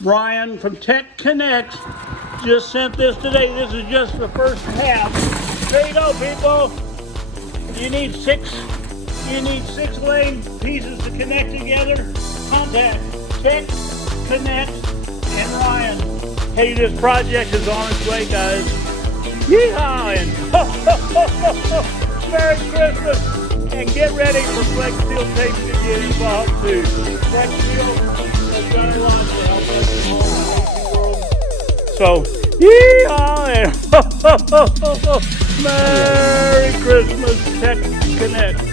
Brian from Tech Connext just sent this today. This is just the first half. There you go, people. You need six lane pieces to connect together. Contact Tech Connext and Ryan. Hey, this project is on its way, guys. Yeehaw! And Merry Christmas! And get ready for Flex Steel Tape to get involved too. Flex Steel has done a lot to help us in all. So, yeehaw! And Merry Christmas, Tech Connect.